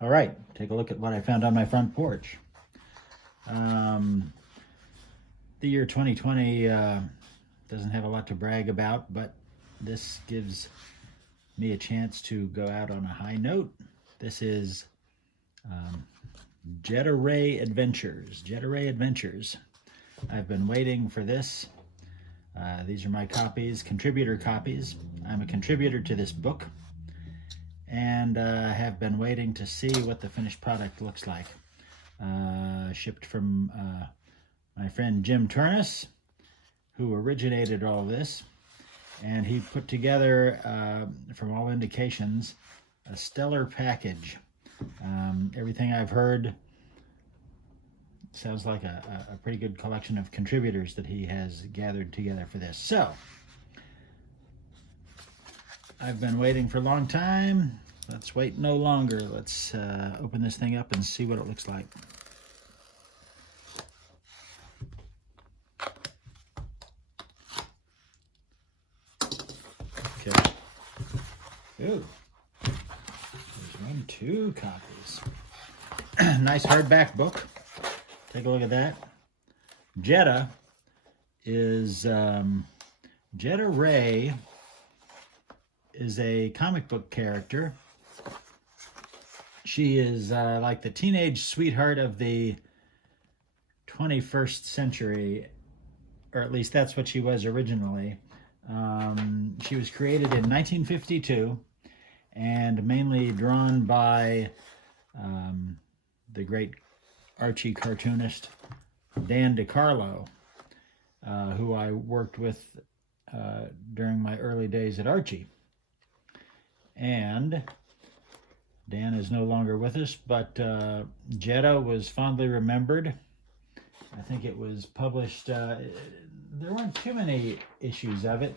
All right, take a look at what I found on my front porch. The year 2020 doesn't have a lot to brag about, but this gives me a chance to go out on a high note. This is Jetta Raye Adventures. Jetta Raye Adventures. I've been waiting for this. These are my copies, contributor copies. I'm a contributor to this book, and have been waiting to see what the finished product looks like. Shipped from my friend Jim Turnus, who originated all this, and he put together, from all indications, a stellar package. Everything I've heard sounds like a pretty good collection of contributors that he has gathered together for this. So, I've been waiting for a long time. Let's wait no longer. Let's open this thing up and see what it looks like. Okay. Ooh. There's two copies. Nice hardback book. Take a look at that. Jetta is Jetta Raye is a comic book character. She is like the teenage sweetheart of the 21st century, or at least that's what she was originally. She was created in 1952 and mainly drawn by the great Archie cartoonist Dan DeCarlo, who I worked with during my early days at Archie. And Dan is no longer with us, but Jetta was fondly remembered. I think it was published, there weren't too many issues of it,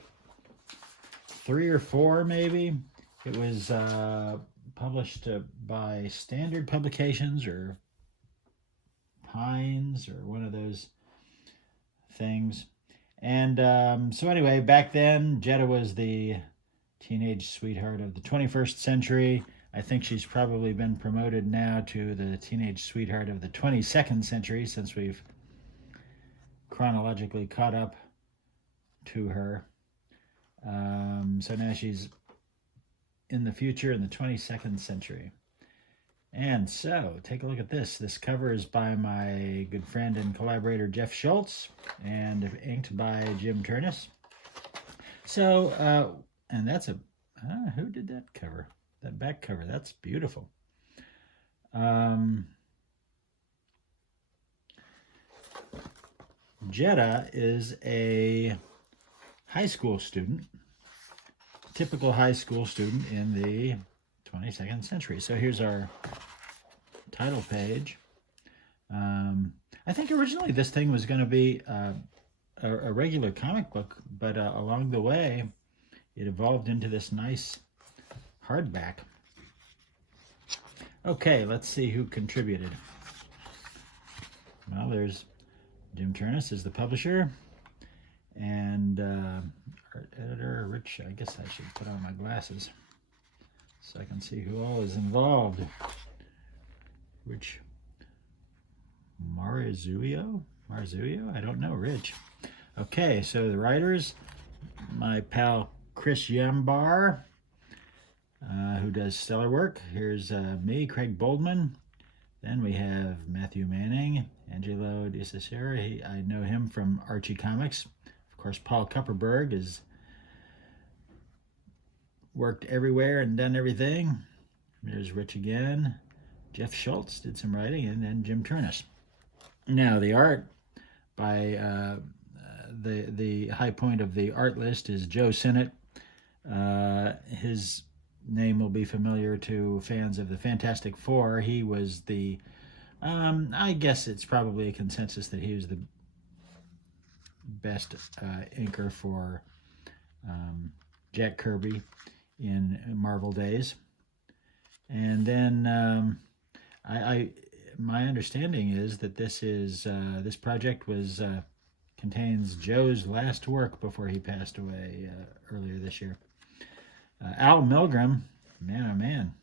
3 or 4 maybe. It was published by Standard Publications or Hines or one of those things. And so anyway, back then, Jetta was the teenage sweetheart of the 21st century. I think she's probably been promoted now to the teenage sweetheart of the 22nd century, since we've chronologically caught up to her. So now she's in the future in the 22nd century. And so, take a look at this. This cover is by my good friend and collaborator Jeff Shultz and inked by Jim Turnus. So, and that's who did that cover? That back cover, that's beautiful. Jetta is a high school student, typical high school student in the 22nd century. So here's our title page. I think originally this thing was going to be a regular comic book, but along the way it evolved into this nice hardback. Okay, let's see who contributed. Well, there's Jim Turnus is the publisher, and our editor, Rich. I guess I should put on my glasses so I can see who all is involved. Rich Marzullo? I don't know, Rich. Okay, so the writers, my pal Chris Yambar, who does stellar work. Here's me, Craig Boldman. Then we have Matthew Manning, Angelo Di Cesare. I know him from Archie Comics. Of course, Paul Kupperberg has worked everywhere and done everything. There's Rich again. Jeff Shultz did some writing, and then Jim Turnus. Now, the art by the high point of the art list is Joe Sinnott. His name will be familiar to fans of the Fantastic Four. He was the, I guess it's probably a consensus that he was the best inker for Jack Kirby in Marvel days. And then my understanding is that this project contains Joe's last work before he passed away earlier this year. Al Milgrom, man oh man,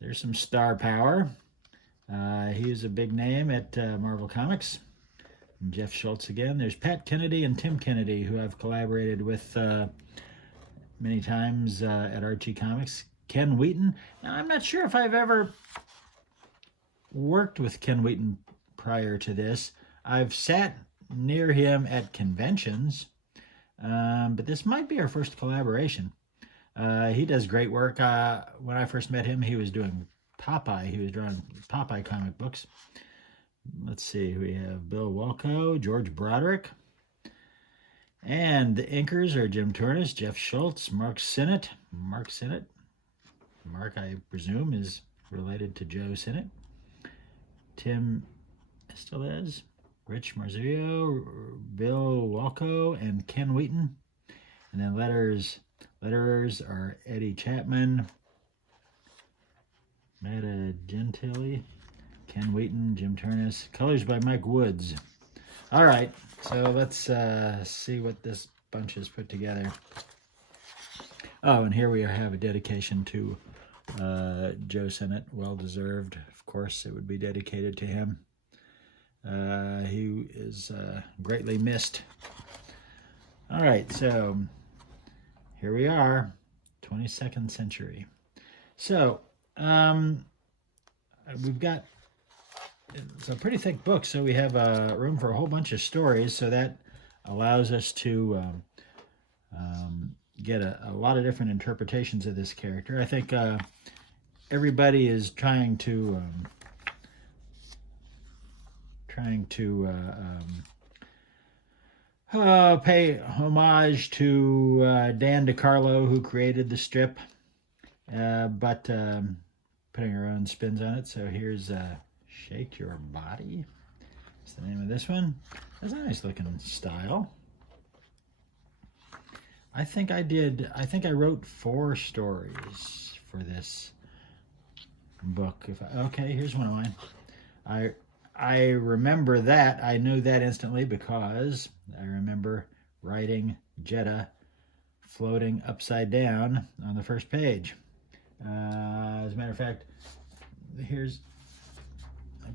There's some star power. He was a big name at Marvel Comics. And Jeff Shultz again. There's Pat Kennedy and Tim Kennedy, who I've collaborated with many times at Archie Comics. Ken Wheaton. Now, I'm not sure if I've ever worked with Ken Wheaton prior to this. I've sat near him at conventions, but this might be our first collaboration. He does great work. When I first met him, he was doing Popeye. He was drawing Popeye comic books. Let's see, we have Bill Walco, George Broderick, and the inkers are Jim Tornes, Jeff Shultz, Mark Sinnott. Mark, I presume, is related to Joe Sinnott. Tim Estelez, Rich Marzullo, Bill Walco, and Ken Wheaton. And then letterers are Eddie Chapman, Meta Gentili, Ken Wheaton, Jim Turnus. Colors by Mike Woods. All right, so let's see what this bunch has put together. Oh, and here we have a dedication to Joe Sinnott. Well deserved. Of course, it would be dedicated to him. He is greatly missed. All right, so here we are, 22nd century. So we've got, it's a pretty thick book, so we have room for a whole bunch of stories, so that allows us to get a lot of different interpretations of this character. I think everybody is trying to pay homage to Dan DeCarlo, who created the strip, but putting our own spins on it. So here's Shake Your Body. That's the name of this one. That's a nice looking style. I think I wrote 4 stories for this book. Okay, here's one of mine. I remember that. I knew that instantly because I remember writing Jetta floating upside down on the first page. As a matter of fact, I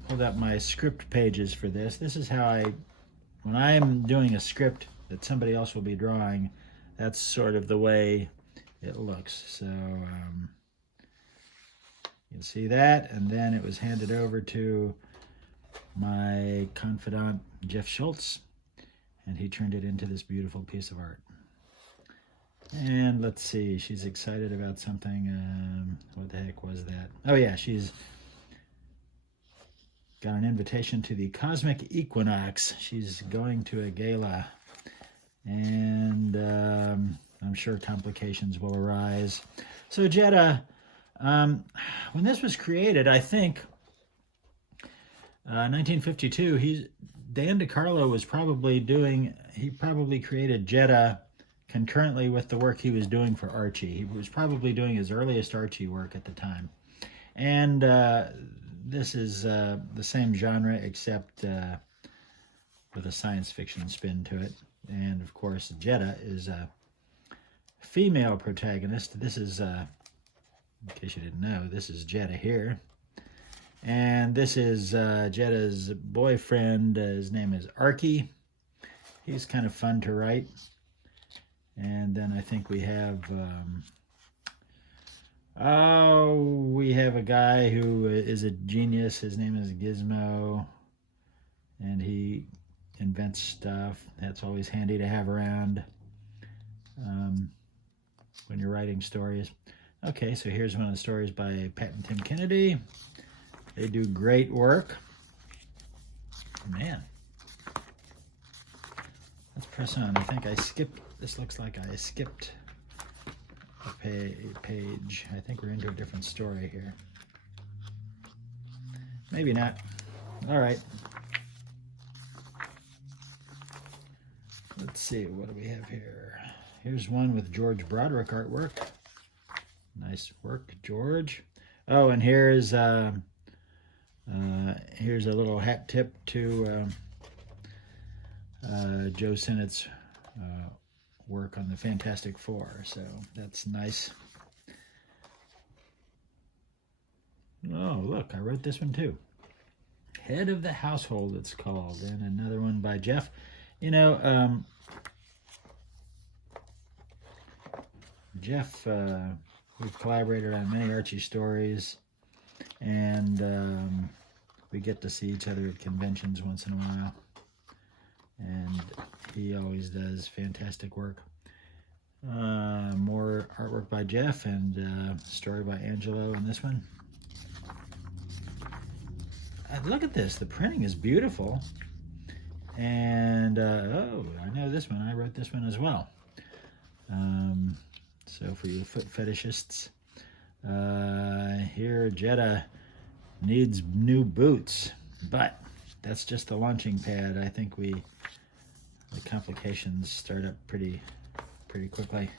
pulled out my script pages for this. This is how when I'm doing a script that somebody else will be drawing, that's sort of the way it looks. So you can see that, and then it was handed over to my confidant, Jeff Shultz, and he turned it into this beautiful piece of art. And let's see, she's excited about something. What the heck was that? Oh yeah, she's got an invitation to the Cosmic Equinox. She's going to a gala, and I'm sure complications will arise. So Jetta, when this was created, I think 1952, Dan DeCarlo was probably he probably created Jetta concurrently with the work he was doing for Archie. He was probably doing his earliest Archie work at the time. And this is the same genre, except with a science fiction spin to it. And of course, Jetta is a female protagonist. This is, in case you didn't know, this is Jetta here. And this is Jetta's boyfriend. His name is Archie. He's kind of fun to write. And then I think we have a guy who is a genius. His name is Gizmo, and he invents stuff. That's always handy to have around when you're writing stories. Okay, so here's one of the stories by Pat and Tim Kennedy. They do great work. Man, let's press on. I think I skipped. This looks like I skipped a page. I think we're into a different story here. Maybe not. All right. Let's see, what do we have here? Here's one with George Broderick artwork. Nice work, George. Oh, and here's a little hat tip to Joe Sinnott's work on the Fantastic Four, so that's nice. Oh, look, I wrote this one too. Head of the Household, it's called. And another one by Jeff. You know, Jeff, we've collaborated on many Archie stories, and we get to see each other at conventions once in a while. And he always does fantastic work. More artwork by Jeff and story by Angelo in this one. Look at this. The printing is beautiful. And, oh, I know this one. I wrote this one as well. So for you foot fetishists, here Jetta needs new boots. But that's just the launching pad. I think the complications start up pretty quickly.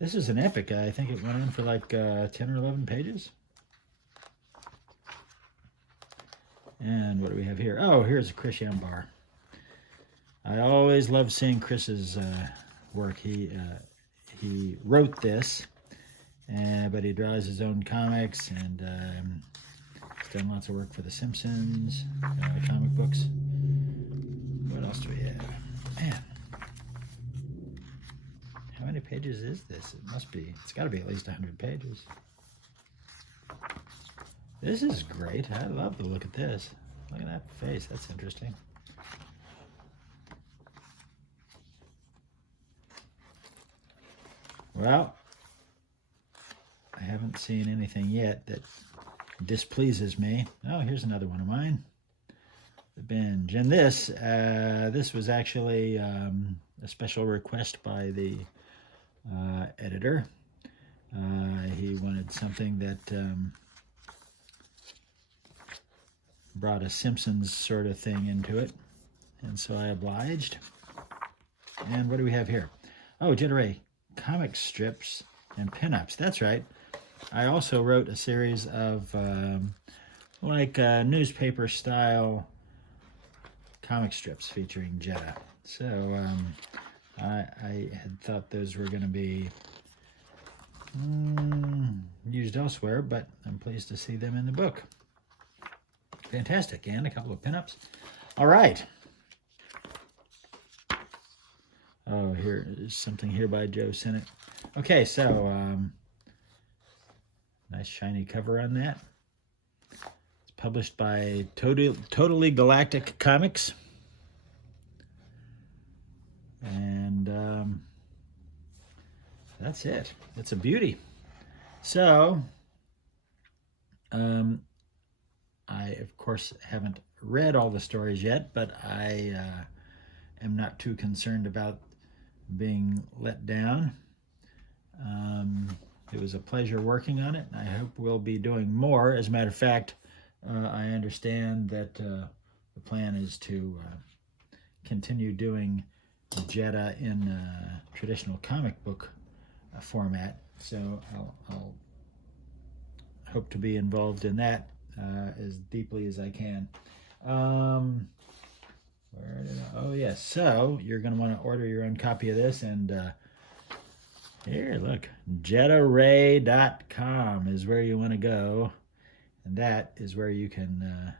This is an epic. I think it went on for like 10 or 11 pages. And what do we have here? Oh, here's Chris Yambar. I always love seeing Chris's work. He wrote this, but he draws his own comics, and he's done lots of work for The Simpsons, comic books. What else do we have? Man, how many pages is this? It's got to be at least 100 pages. This is great. I love the look at this. Look at that face. That's interesting. Well, I haven't seen anything yet that displeases me. Oh, here's another one of mine. The binge. And this was actually a special request by the editor. He wanted something that brought a Simpsons sort of thing into it, and so I obliged. And what do we have here? Oh, Jetta Raye comic strips and pinups. That's right. I also wrote a series of newspaper style comic strips featuring Jetta. So I had thought those were going to be used elsewhere, but I'm pleased to see them in the book. Fantastic. And a couple of pinups. All right. Oh, here's something here by Joe Sinnott. Okay, so nice shiny cover on that. It's published by Totally Galactic Comics. And that's it. It's a beauty. So, I, of course, haven't read all the stories yet, but I am not too concerned about being let down. It was a pleasure working on it, and I hope we'll be doing more. As a matter of fact, I understand that the plan is to continue doing Jetta in traditional comic book format, so I'll hope to be involved in that as deeply as I can. Oh yes, so you're going to want to order your own copy of this, and here, look, jettaraye.com is where you want to go, and that is where you can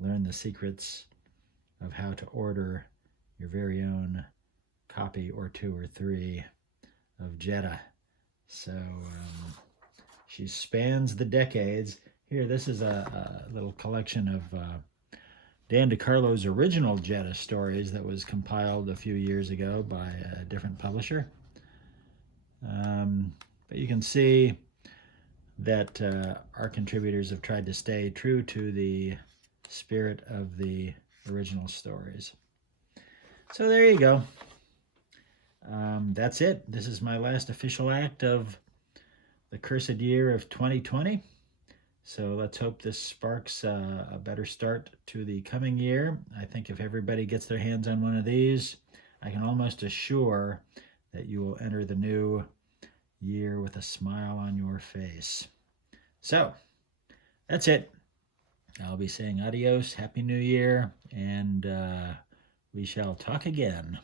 learn the secrets of how to order your very own copy or 2 or 3 of Jetta. So she spans the decades. Here, this is a little collection of Dan DeCarlo's original Jetta stories that was compiled a few years ago by a different publisher. But you can see that our contributors have tried to stay true to the spirit of the original stories. So there you go. That's it. This is my last official act of the cursed year of 2020. So let's hope this sparks a better start to the coming year. I think if everybody gets their hands on one of these, I can almost assure that you will enter the new year with a smile on your face. So that's it. I'll be saying adios, Happy New Year, and we shall talk again.